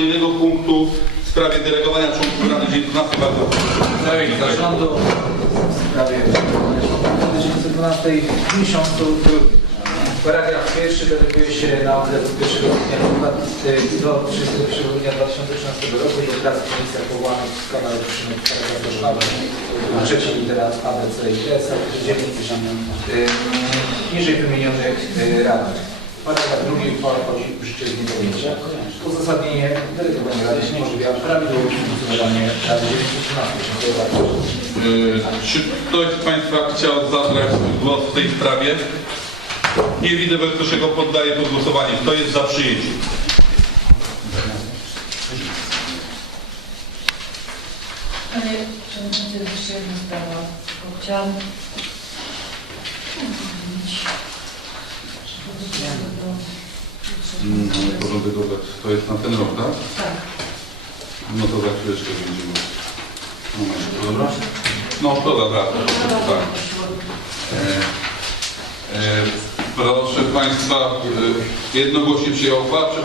Kolejnego punktu w sprawie delegowania członków Rady Dzień 12 bardzo zarządu w sprawie 2012 miesiącu grudnia. Paragraf pierwszy deleguje się na okres od 1 grudnia do 31 grudnia 2013 roku do pracy w komisjach powołanych w kanale przyczynek paragraf doszkoły trzeci literat A, B, C i D z 9 niżej wymienionych y, radnych. Paragraf drugi uchwała podjęcia. Uzasadnienie delegowania Rady umożliwia prawidłowe funkcjonowanie Rady 913. Dziękuję bardzo. Yy, Czy ktoś z Państwa chciał zabrać głos w tej sprawie? Nie widzę, wobec czego poddaję pod głosowanie. Kto jest za przyjęciem? Panie Przewodniczący, jeszcze jedna sprawa. Bo chciałam Mm, Porządek obrad to jest na ten rok, tak? Tak. No to za chwileczkę będziemy. Moment, dobra? No to dobra, tak. E, e, proszę Państwa, e, jednogłośnie przyjął uchwałę.